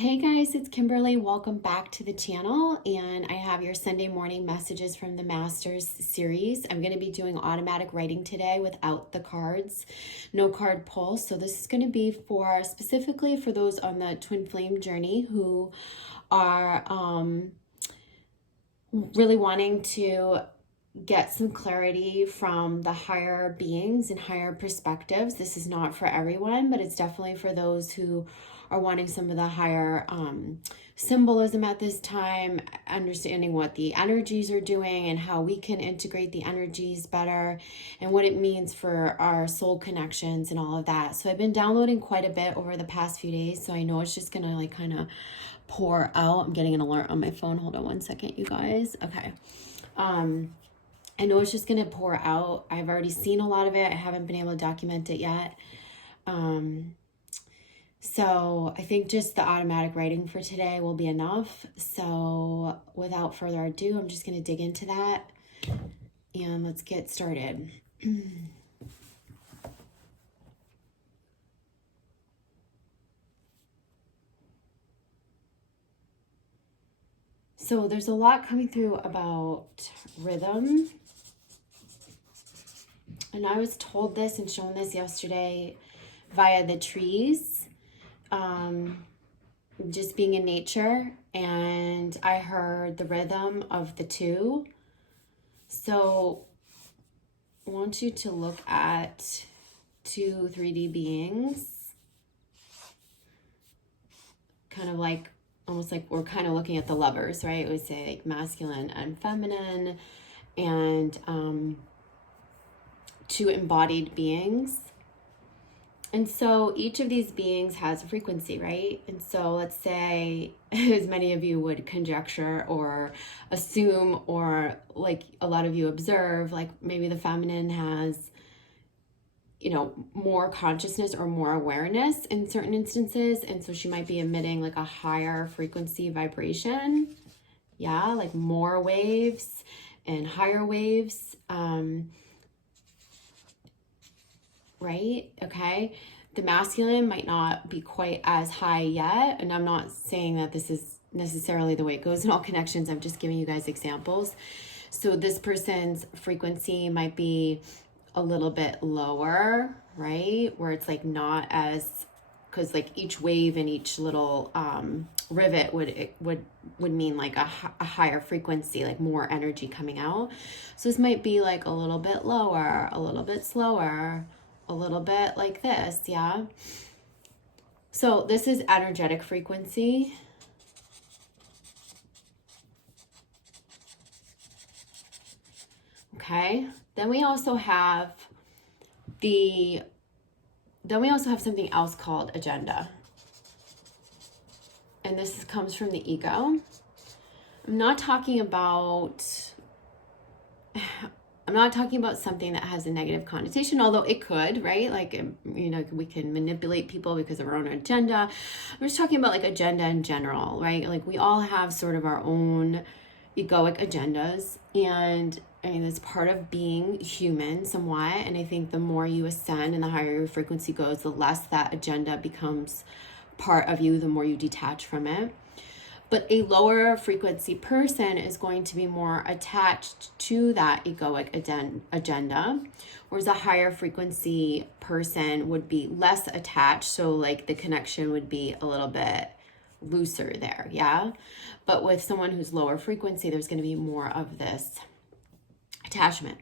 Hey guys, it's Kimberly. Welcome back to the channel, and I have your Sunday morning messages from the Masters series. I'm going to be doing automatic writing today without the cards, no card pull. So this is going to be for specifically for those on the twin flame journey who are really wanting to get some clarity from the higher beings and higher perspectives. This is not for everyone, but it's definitely for those who are wanting some of the higher symbolism at this time, understanding what the energies are doing and how we can integrate the energies better and what it means for our soul connections and all of that. So I've been downloading quite a bit over the past few days, so I know it's just gonna like kind of pour out. I'm getting an alert on my phone. Hold on one second, you guys. Okay. I know it's just going to pour out. I've already seen a lot of it. I haven't been able to document it yet. So I think just the automatic writing for today will be enough. So without further ado, I'm just going to dig into that and let's get started. So there's a lot coming through about rhythm. And I was told this and shown this yesterday via the trees, just being in nature, and I heard the rhythm of the two. So I want you to look at two 3D beings, kind of like, almost like we're kind of looking at the lovers, right? It would say like masculine and feminine, and two embodied beings. And so each of these beings has a frequency, right? And so let's say, as many of you would conjecture or assume, or like a lot of you observe, like maybe the feminine has, you know, more consciousness or more awareness in certain instances. And so she might be emitting like a higher frequency vibration. Yeah, like more waves and higher waves. Right? Okay. The masculine might not be quite as high yet. And I'm not saying that this is necessarily the way it goes in all connections. I'm just giving you guys examples. So this person's frequency might be a little bit lower, right? Where it's like not as, because like each wave and each little rivet would mean like a higher frequency, like more energy coming out. So this might be like a little bit lower, a little bit slower, a little bit like this, yeah? So this is energetic frequency. Okay, then we also have something else called agenda. And this comes from the ego. I'm not talking about something that has a negative connotation, although it could, right? Like, you know, we can manipulate people because of our own agenda. I'm just talking about like agenda in general, right? Like we all have sort of our own egoic agendas, and I mean, it's part of being human somewhat. And I think the more you ascend and the higher your frequency goes, the less that agenda becomes part of you, the more you detach from it. But a lower frequency person is going to be more attached to that egoic agenda, whereas a higher frequency person would be less attached. So like the connection would be a little bit looser there, yeah? But with someone who's lower frequency, there's going to be more of this attachment.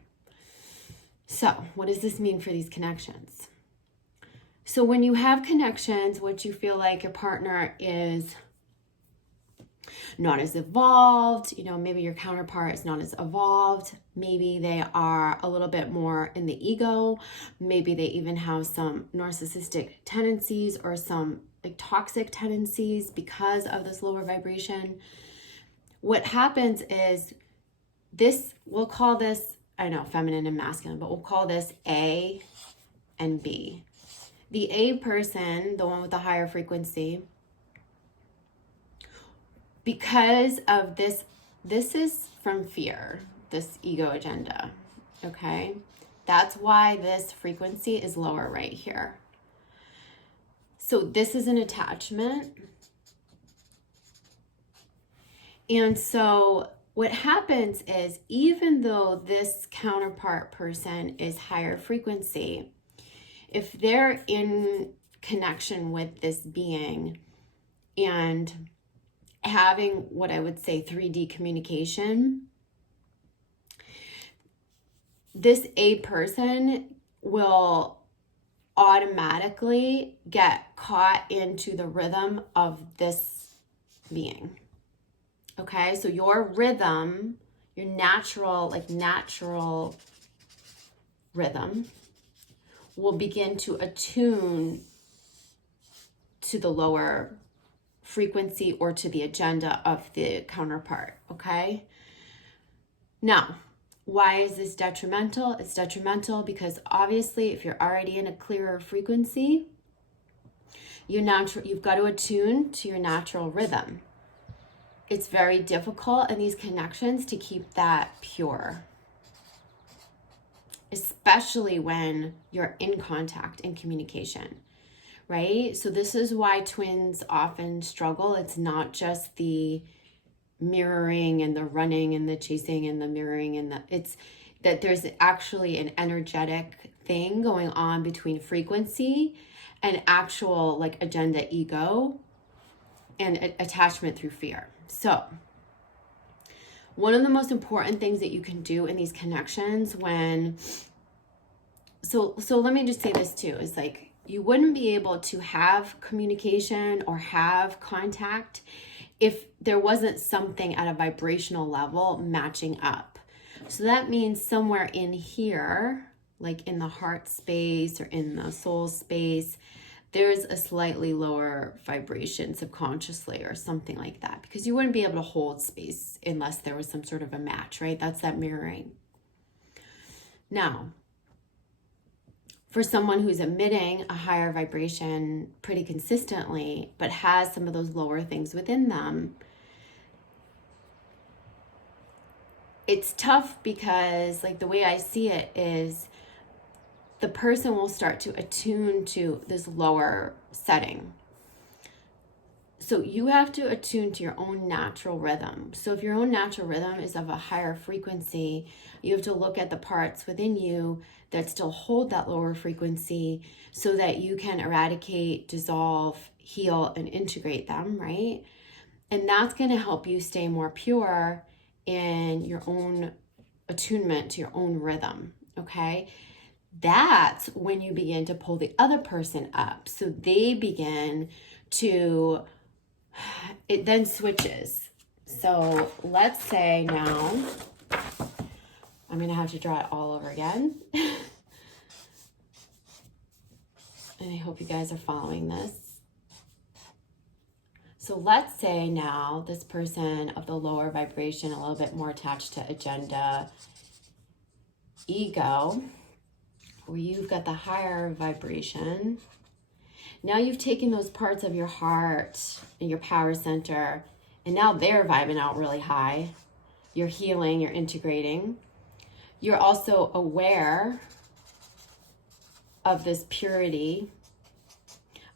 So what does this mean for these connections? So when you have connections, what you feel like your partner is not as evolved, you know, maybe your counterpart is not as evolved, maybe they are a little bit more in the ego, maybe they even have some narcissistic tendencies or some like toxic tendencies because of this lower vibration. What happens is this, we'll call this, I know, feminine and masculine, but we'll call this A and B. The A person, the one with the higher frequency, because of this is from fear, this ego agenda, okay? That's why this frequency is lower right here. So this is an attachment. And so what happens is, even though this counterpart person is higher frequency, if they're in connection with this being and having what I would say 3D communication, this A person will automatically get caught into the rhythm of this being. Okay, so your rhythm, your natural rhythm will begin to attune to the lower frequency or to the agenda of the counterpart, okay? Now, why is this detrimental? It's detrimental because obviously if you're already in a clearer frequency, you've got to attune to your natural rhythm. It's very difficult in these connections to keep that pure, especially when you're in contact and communication, right? So this is why twins often struggle. It's not just the mirroring and the running and the chasing and the mirroring and it's that there's actually an energetic thing going on between frequency and actual like agenda ego and attachment through fear. So one of the most important things that you can do in these connections so let me just say this too, is like you wouldn't be able to have communication or have contact if there wasn't something at a vibrational level matching up. So that means somewhere in here, like in the heart space or in the soul space, there's a slightly lower vibration subconsciously or something like that, because you wouldn't be able to hold space unless there was some sort of a match, right? That's that mirroring. Now, for someone who's emitting a higher vibration pretty consistently, but has some of those lower things within them, it's tough because like the way I see it is the person will start to attune to this lower setting. So you have to attune to your own natural rhythm. So if your own natural rhythm is of a higher frequency, you have to look at the parts within you that still hold that lower frequency so that you can eradicate, dissolve, heal, and integrate them, right? And that's going to help you stay more pure in your own attunement to your own rhythm, okay? That's when you begin to pull the other person up. So they begin to, it then switches. So let's say now, I'm going to have to draw it all over again. And I hope you guys are following this. So let's say now this person of the lower vibration, a little bit more attached to agenda, ego, where you've got the higher vibration. Now you've taken those parts of your heart and your power center, and now they're vibing out really high. You're healing, you're integrating. You're also aware of this purity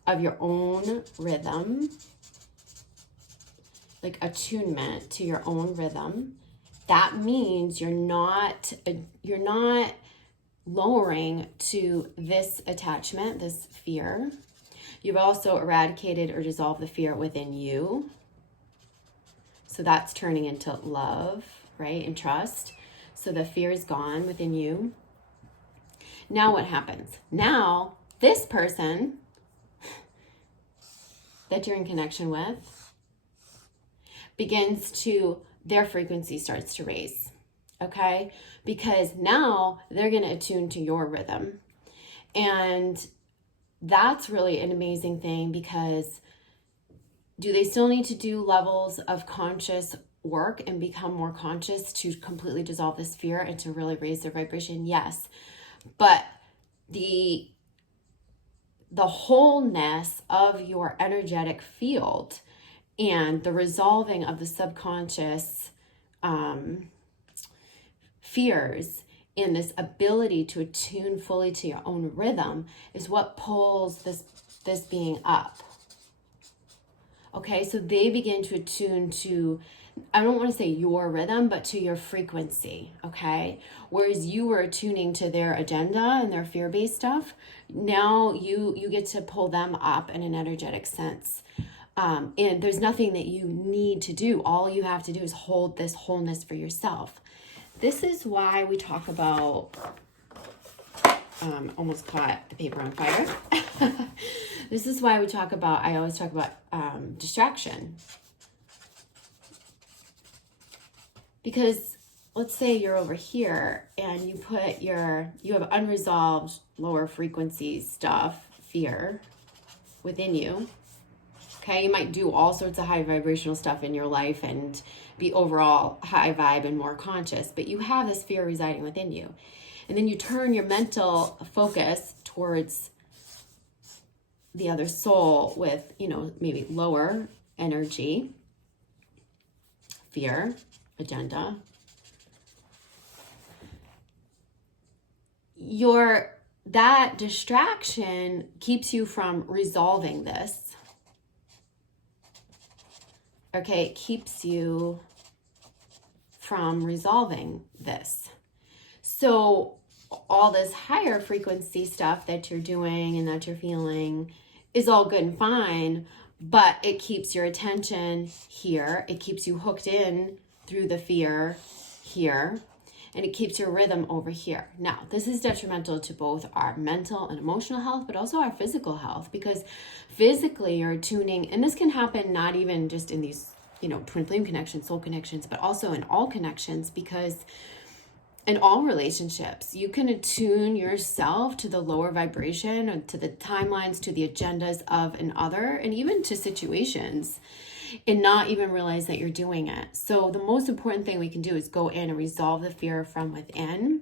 of your own rhythm, like attunement to your own rhythm. That means you're not lowering to this attachment, this fear. You've also eradicated or dissolved the fear within you. So that's turning into love, right? And trust. So the fear is gone within you. Now what happens? Now this person that you're in connection with begins to, their frequency starts to raise, okay? Because now they're going to attune to your rhythm. And that's really an amazing thing, because do they still need to do levels of conscious work and become more conscious to completely dissolve this fear and to really raise their vibration? Yes. But the wholeness of your energetic field and the resolving of the subconscious fears and this ability to attune fully to your own rhythm is what pulls this being up. Okay, so they begin to attune to, I don't want to say your rhythm, but to your frequency, okay? Whereas you were attuning to their agenda and their fear-based stuff, now you get to pull them up in an energetic sense. And there's nothing that you need to do. All you have to do is hold this wholeness for yourself. This is why we talk about, almost caught the paper on fire. This is why I always talk about distraction. Because let's say you're over here and you have unresolved lower frequency stuff, fear within you. Okay, you might do all sorts of high vibrational stuff in your life and be overall high vibe and more conscious, but you have this fear residing within you. And then you turn your mental focus towards the other soul with, maybe lower energy, fear, agenda. That distraction keeps you from resolving this. Okay, it keeps you from resolving this. So all this higher frequency stuff that you're doing and that you're feeling is all good and fine, but it keeps your attention here. It keeps you hooked in through the fear here, and it keeps your rhythm over here. Now, this is detrimental to both our mental and emotional health, but also our physical health, because physically you're tuning, and this can happen not even just in these, twin flame connections, soul connections, but also in all connections, because in all relationships, you can attune yourself to the lower vibration, or to the timelines, to the agendas of an other, and even to situations, and not even realize that you're doing it. So the most important thing we can do is go in and resolve the fear from within,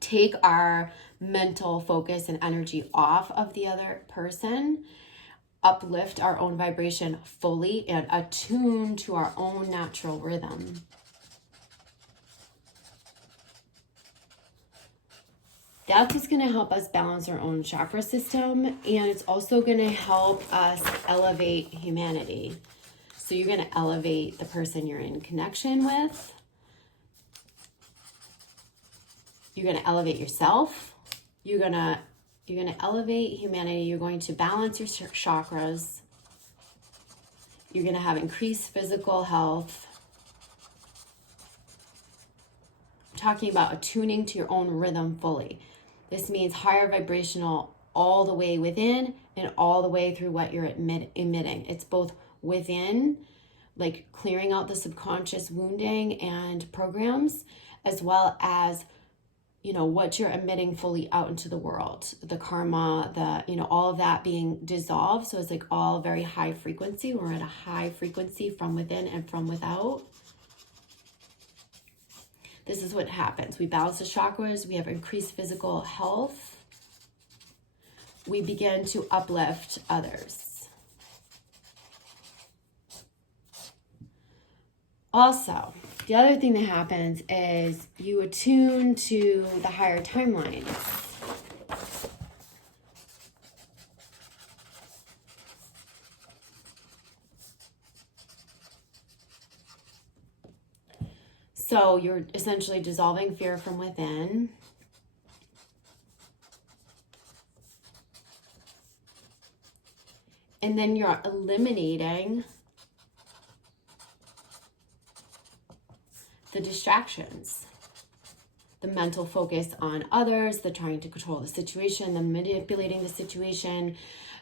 take our mental focus and energy off of the other person, uplift our own vibration fully, and attune to our own natural rhythm. That's what's going to help us balance our own chakra system, and it's also going to help us elevate humanity. So you're going to elevate the person you're in connection with. You're going to elevate yourself. You're going to elevate humanity. You're going to balance your chakras. You're going to have increased physical health. I'm talking about attuning to your own rhythm fully. This means higher vibrational all the way within and all the way through what you're emitting. It's both within, like clearing out the subconscious wounding and programs, as well as, what you're emitting fully out into the world, the karma, all of that being dissolved. So it's like all very high frequency. We're at a high frequency from within and from without. This is what happens. We balance the chakras. We have increased physical health. We begin to uplift others. Also, the other thing that happens is you attune to the higher timelines. So you're essentially dissolving fear from within. And then you're eliminating the distractions, the mental focus on others, the trying to control the situation, the manipulating the situation,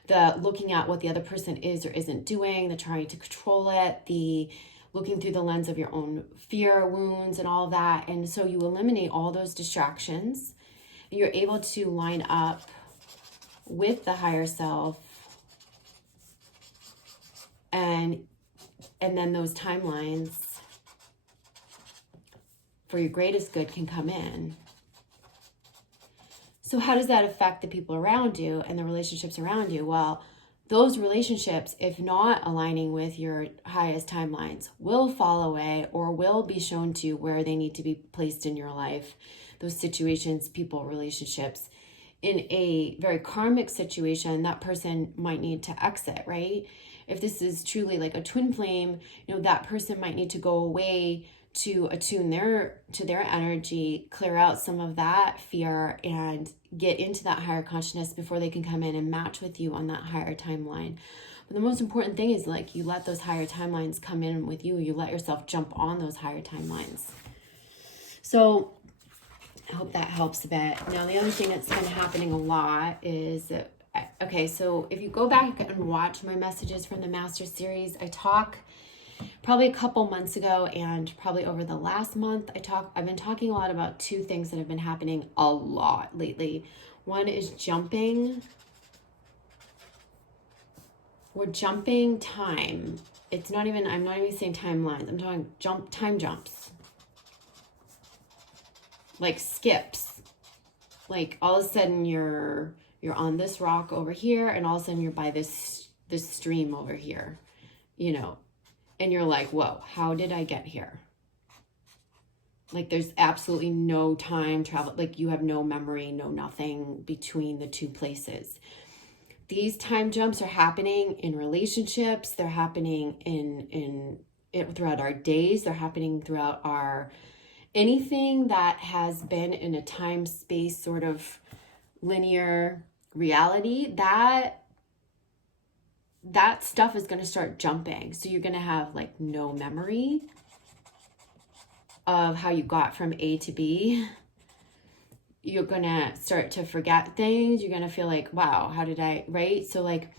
the looking at what the other person is or isn't doing, the trying to control it, the looking through the lens of your own fear wounds and all that. And so you eliminate all those distractions. You're able to line up with the higher self, and then those timelines for your greatest good can come in. So how does that affect the people around you and the relationships around you? Well, those relationships, if not aligning with your highest timelines, will fall away or will be shown to you where they need to be placed in your life. Those situations, people, relationships. In a very karmic situation, that person might need to exit, right? if this is truly like a twin flame, you know, that person might need to go away to attune to their energy, clear out some of that fear, and get into that higher consciousness before they can come in and match with you on that higher timeline. But the most important thing is like you let those higher timelines come in with you. You let yourself jump on those higher timelines. So I hope that helps a bit. Now, the other thing that's been happening a lot is that, okay, so if you go back and watch my messages from the Master Series, I talk probably a couple months ago and probably over the last month, I've been talking a lot about two things that have been happening a lot lately. One is jumping. We're jumping time. I'm not even saying timelines. I'm talking time jumps. Like skips. Like all of a sudden you're on this rock over here, and all of a sudden you're by this stream over here, you know, and you're like, whoa, how did I get here? Like there's absolutely no time travel, like you have no memory, no nothing between the two places. These time jumps are happening in relationships, they're happening throughout our days, they're happening throughout anything that has been in a time space sort of linear reality, that stuff is going to start jumping. So you're going to have like no memory of how you got from A to B. You're going to start to forget things. You're going to feel like, wow, how did I, right? So like,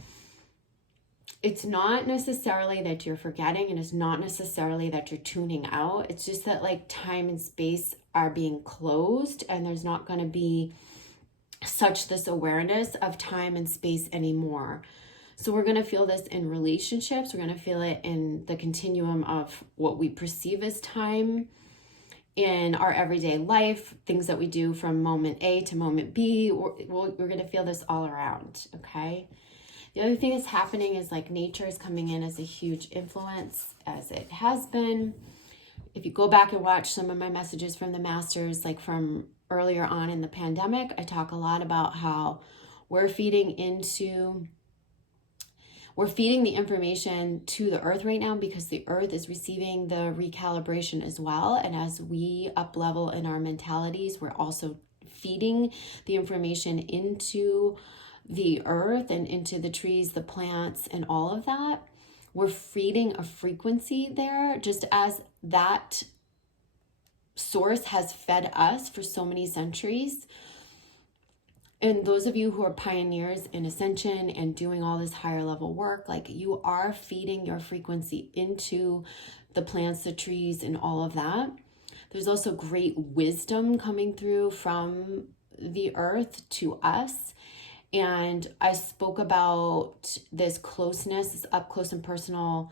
it's not necessarily that you're forgetting, and it's not necessarily that you're tuning out. It's just that like time and space are being closed, and there's not going to be such this awareness of time and space anymore. So we're going to feel this in relationships. We're going to feel it in the continuum of what we perceive as time in our everyday life, things that we do from moment A to moment B. We're going to feel this all around, okay? The other thing that's happening is like nature is coming in as a huge influence, as it has been. If you go back and watch some of my messages from the masters, like from earlier on in the pandemic, I talk a lot about how we're feeding the information to the earth right now, because the earth is receiving the recalibration as well. And as we up level in our mentalities, we're also feeding the information into the earth and into the trees, the plants, and all of that. We're feeding a frequency there, just as that source has fed us for so many centuries. And those of you who are pioneers in ascension and doing all this higher level work, like you are feeding your frequency into the plants, the trees, and all of that. There's also great wisdom coming through from the earth to us. And I spoke about this closeness, this up close and personal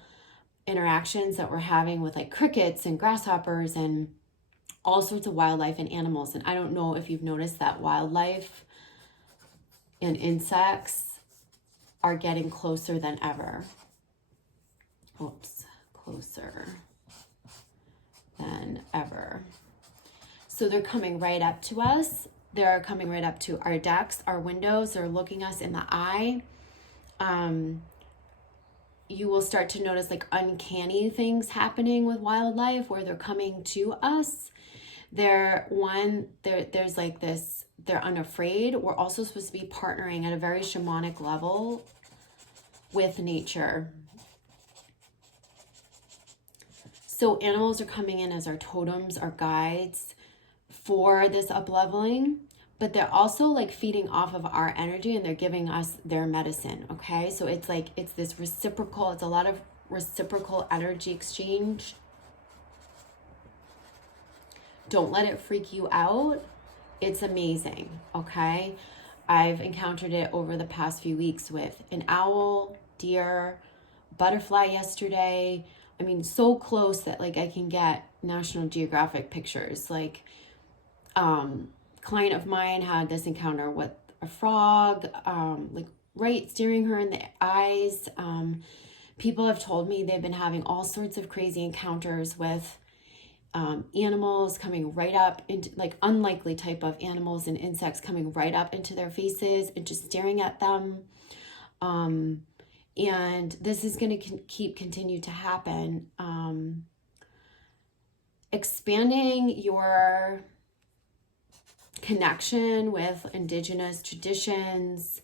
interactions that we're having with like crickets and grasshoppers and all sorts of wildlife and animals. And I don't know if you've noticed that wildlife and insects are getting closer than ever. Oops, closer than ever. So they're coming right up to us. They're coming right up to our decks, our windows. They're looking us in the eye. You will start to notice like uncanny things happening with wildlife where they're coming to us. There's like this, they're unafraid. We're also supposed to be partnering at a very shamanic level with nature. So animals are coming in as our totems, our guides for this up leveling, but they're also like feeding off of our energy and they're giving us their medicine. Okay. So it's like, it's this reciprocal, it's a lot of reciprocal energy exchange. Don't let it freak you out. It's amazing. Okay. I've encountered it over the past few weeks with an owl, deer, butterfly yesterday. I mean, so close that like I can get National Geographic pictures. Like, client of mine had this encounter with a frog, like right staring her in the eyes. People have told me they've been having all sorts of crazy encounters with animals coming right up into, like unlikely type of animals and insects coming right up into their faces and just staring at them. And this is going to continue to happen. Expanding your connection with indigenous traditions,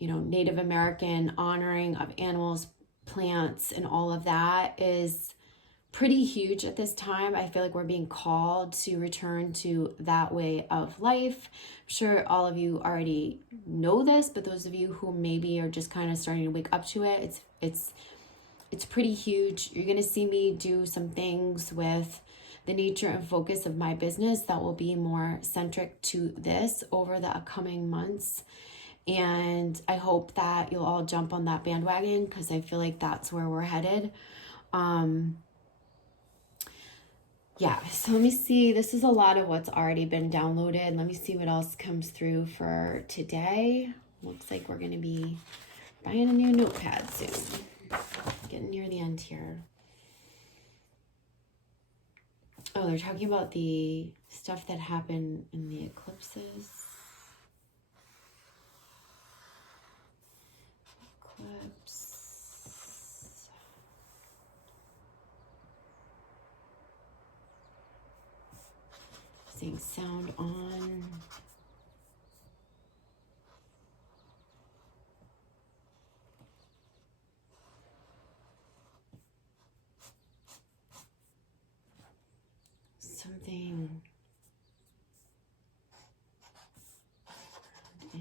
Native American honoring of animals, plants, and all of that is pretty huge at this time. I feel like we're being called to return to that way of life. I'm sure all of you already know this, but those of you who maybe are just kind of starting to wake up to it, it's pretty huge. You're going to see me do some things with the nature and focus of my business that will be more centric to this over the upcoming months. And I hope that you'll all jump on that bandwagon, because I feel like that's where we're headed. Yeah, so let me see. This is a lot of what's already been downloaded. Let me see what else comes through for today. Looks like we're going to be buying a new notepad soon. Getting near the end here. Oh, they're talking about the stuff that happened in the eclipses. Eclipse. Saying sound on. Something in.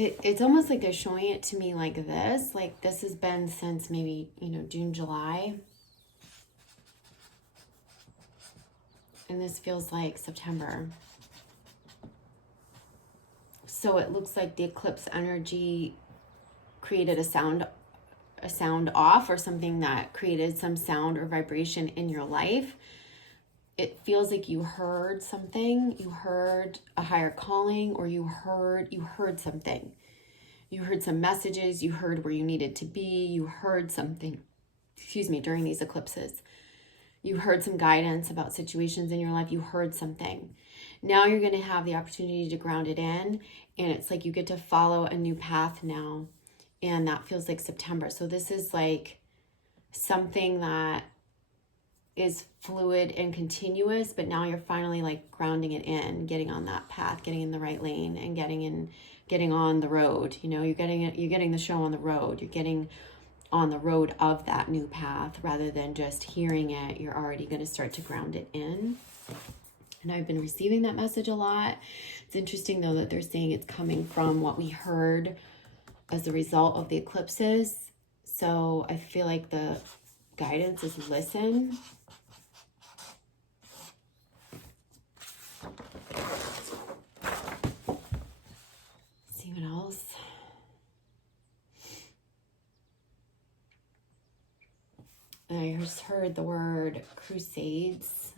It's almost like they're showing it to me like this. Like this has been since maybe, June, July. And this feels like September. So it looks like the eclipse energy created a sound off, or something that created some sound or vibration in your life. It feels like you heard something, you heard a higher calling, or you heard something. You heard some messages, you heard where you needed to be, you heard something, during these eclipses. You heard some guidance about situations in your life, you heard something. Now you're going to have the opportunity to ground it in, and it's like you get to follow a new path now, and that feels like September. So this is like something that is fluid and continuous, but now you're finally like grounding it in, getting on that path, getting in the right lane, and getting on the road. You're getting the show on the road. You're getting on the road of that new path rather than just hearing it. You're already going to start to ground it in. And I've been receiving that message a lot. It's interesting though that they're saying it's coming from what we heard as a result of the eclipses. So I feel like the guidance is listen. See what else? I just heard the word crusades.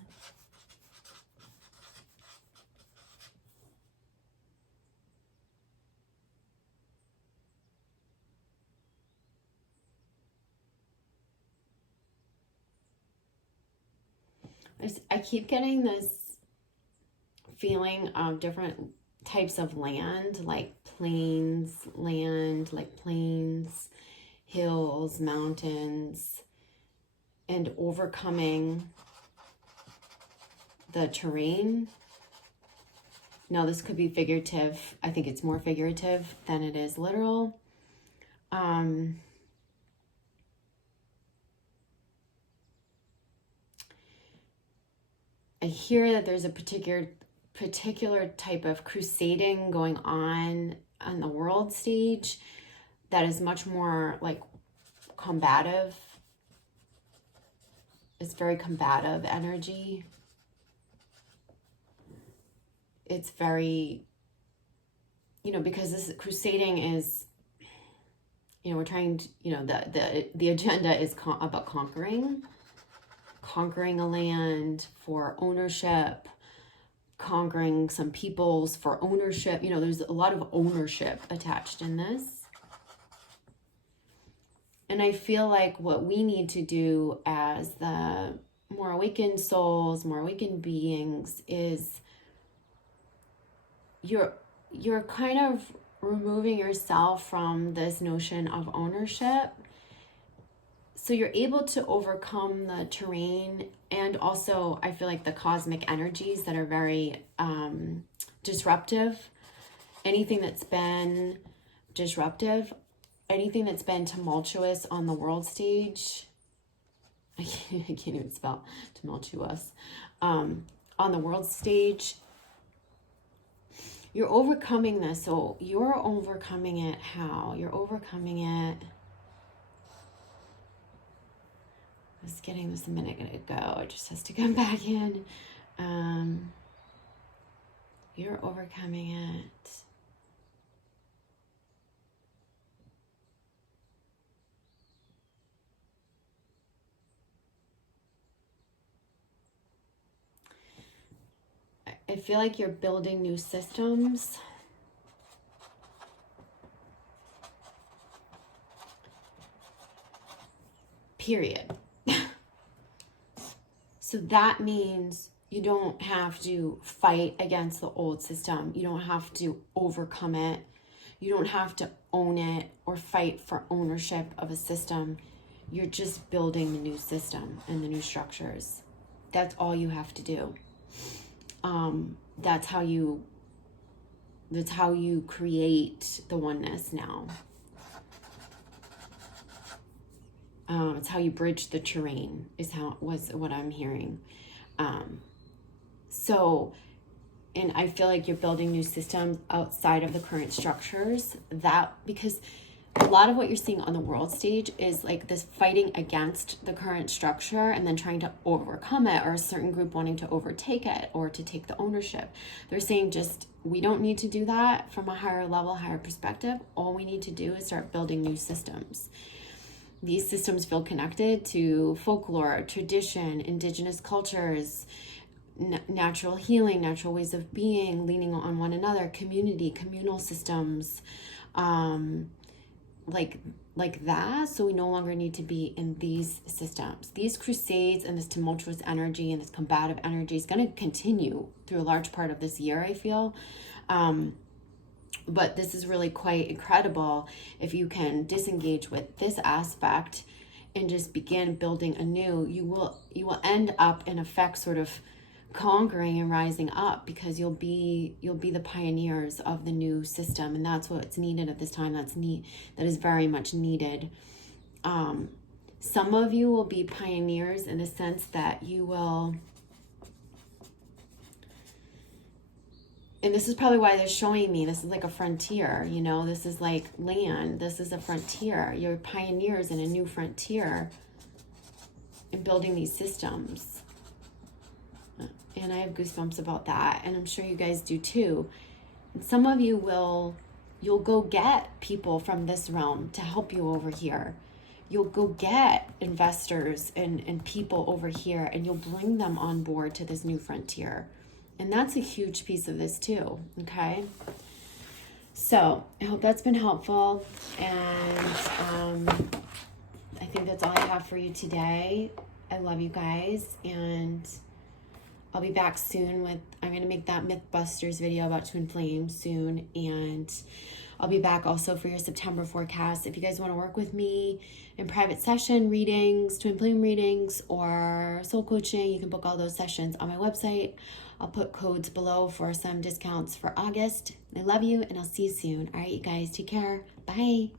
I keep getting this feeling of different types of land, like plains, hills, mountains, and overcoming the terrain. Now, this could be figurative. I think it's more figurative than it is literal. I hear that there's a particular type of crusading going on the world stage that is much more like combative. It's very combative energy. It's very, because this crusading is, we're trying to, the agenda is about conquering a land for ownership, conquering some peoples for ownership. There's a lot of ownership attached in this. And I feel like what we need to do as the more awakened souls, more awakened beings, is you're kind of removing yourself from this notion of ownership. So you're able to overcome the terrain, and also I feel like the cosmic energies that are very disruptive. Anything that's been disruptive, anything that's been tumultuous on the world stage, I can't even spell tumultuous, on the world stage, you're overcoming this. So you're overcoming it. How? You're overcoming it. I was getting this a minute ago. It just has to come back in. You're overcoming it. I feel like you're building new systems. Period. So that means you don't have to fight against the old system. You don't have to overcome it. You don't have to own it or fight for ownership of a system. You're just building the new system and the new structures. That's all you have to do. That's how you create the oneness now. It's how you bridge the terrain, is how was what I'm hearing. So, and I feel like you're building new systems outside of the current structures, that because a lot of what you're seeing on the world stage is like this fighting against the current structure and then trying to overcome it, or a certain group wanting to overtake it or to take the ownership. They're saying just, we don't need to do that from a higher level, higher perspective. All we need to do is start building new systems. These systems feel connected to folklore, tradition, indigenous cultures, natural healing, natural ways of being, leaning on one another, community, communal systems, like that. So we no longer need to be in these systems. These crusades and this tumultuous energy and this combative energy is going to continue through a large part of this year, I feel. But this is really quite incredible if you can disengage with this aspect and just begin building anew. You will end up in effect sort of conquering and rising up, because you'll be the pioneers of the new system, and that's what's needed at this time. That is very much needed. Some of you will be pioneers in the sense that you will, and this is probably why they're showing me, this is like a frontier, this is like land, this is a frontier. You're pioneers in a new frontier in building these systems. And I have goosebumps about that, and I'm sure you guys do too. And some of you you'll go get people from this realm to help you over here. You'll go get investors and people over here, and you'll bring them on board to this new frontier. And that's a huge piece of this too, okay? So I hope that's been helpful, and I think that's all I have for you today. I love you guys, and I'll be back soon I'm going to make that Mythbusters video about twin flames soon, and I'll be back also for your September forecast. If you guys want to work with me in private session readings, twin flame readings, or soul coaching, you can book all those sessions on my website. I'll put codes below for some discounts for August. I love you, and I'll see you soon. All right, you guys, take care. Bye.